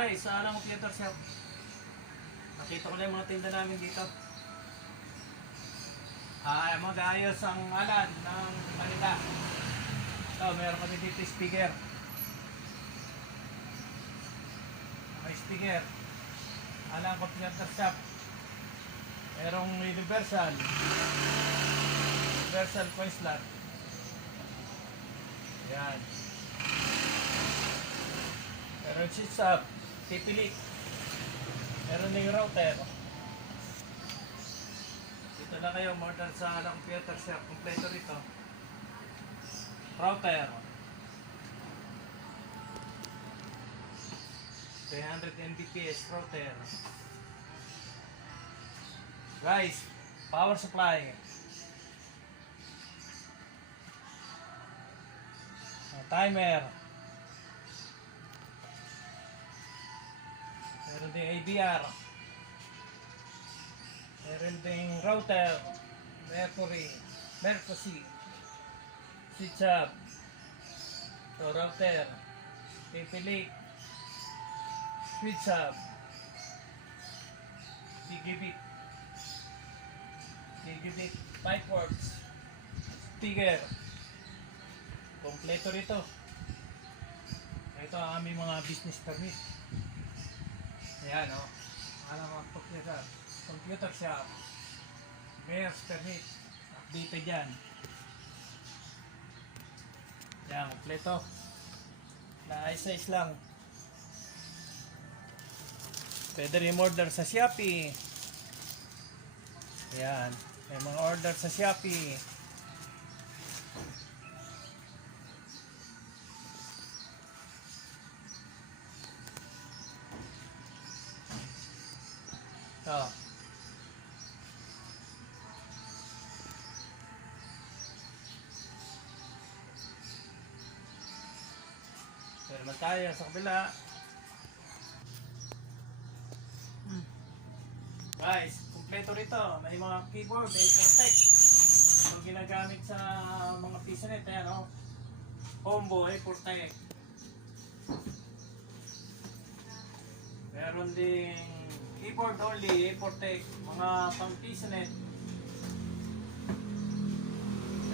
Guys, alam mo computer shop. Nakita ko lang yung mga tinda namin dito. Mag-ayos ang alan ng kanila. Ito, meron kami dito speaker. May speaker. Alang computer shop. Merong universal. Universal coin slot. Yan. Meron switch up. Tipilik. Meron na yung router. Dito na kayo, order sa computer shop. Kompleto rito. Router. 300 Mbps router. Guys, power supply. Timer. Meron din ADR. Meron din router. Mercury. Switch up. So router. Tipilik. Switch up. Gigabit. Pipe works. Speaker. Kompleto rito. Ito ang aming mga business permit. Ayan o. Alam mo, computer shop. Mayor's permit. Updated yan. Ayan, kompleto. Na-size lang. Pwede rin order sa Shopee. Ayan. May mga order sa Shopee. Ito. Pero naman tayo sa kabila. Guys, kumpleto rito. May mga keyboard, A4 so ginagamit sa mga pisonet. Ayan o. Combo, A4 meron ding keyboard only, A4 mga pang pisonet.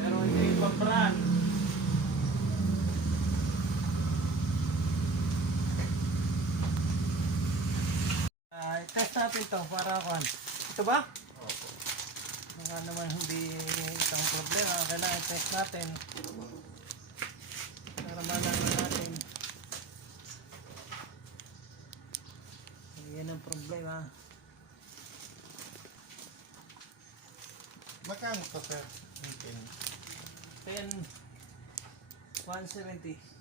Meron ding pang brand. Test natin ito para kuhan. Ito ba? Opo. Baka naman hindi itong problema. Kailangan test natin. Para malaman natin. Yan ang problema. Magkano to, sir? 10 170.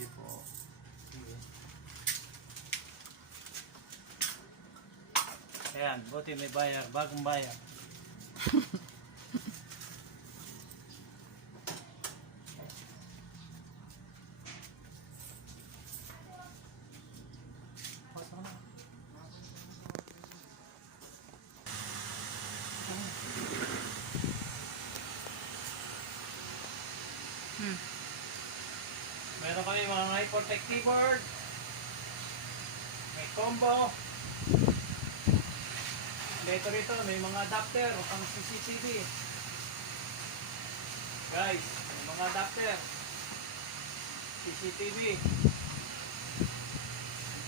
Hindi po. Ayan, buti may bayar, bagong bayar. Meron kami mga Hypertech keyboard. May combo. Dito rito, may mga adapter pang CCTV. Guys, may mga adapter. CCTV.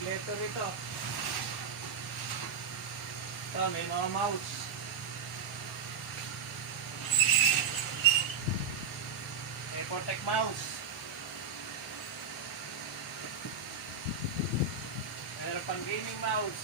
Dito rito. Ito, may mga mouse. May Hypertech mouse. Meron pang gaming mouse.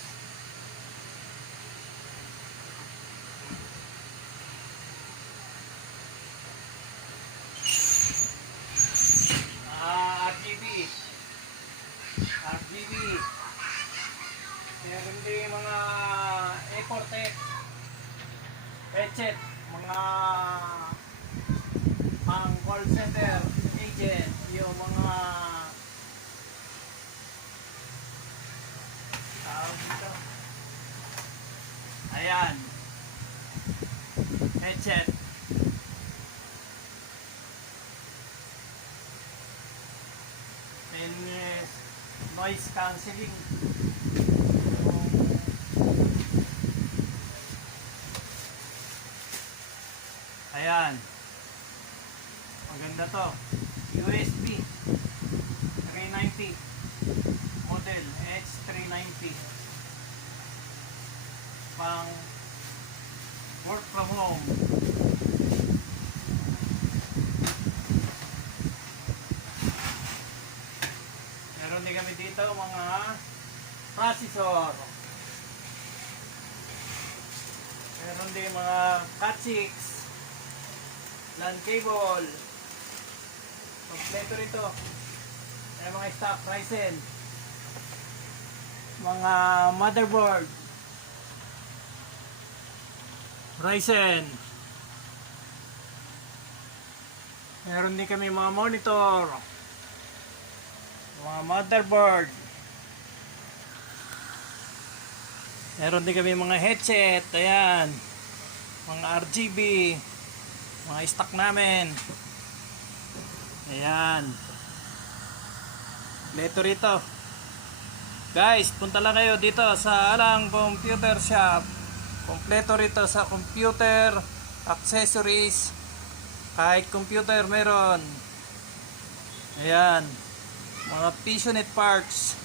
headset, mga pang call center agent, yung mga tawag dito. Ayan. Headset. And noise cancelling. Ayan. Maganda to. USB 390 model H390 pang work from home. Meron din kami dito mga processor. Meron din mga Cat6, LAN cable. Kompleto rito. May mga stock Ryzen. Mga motherboard. Ryzen. Meron din kami mga monitor. Mga motherboard. Meron din kami mga headset. Ayan. Mga RGB. Mga stock namin. Ayan. Leto rito. Guys, punta lang kayo dito sa Alang Computer Shop. Kompleto rito sa computer, accessories, kahit computer meron. Ayan. Mga Pisonet parts.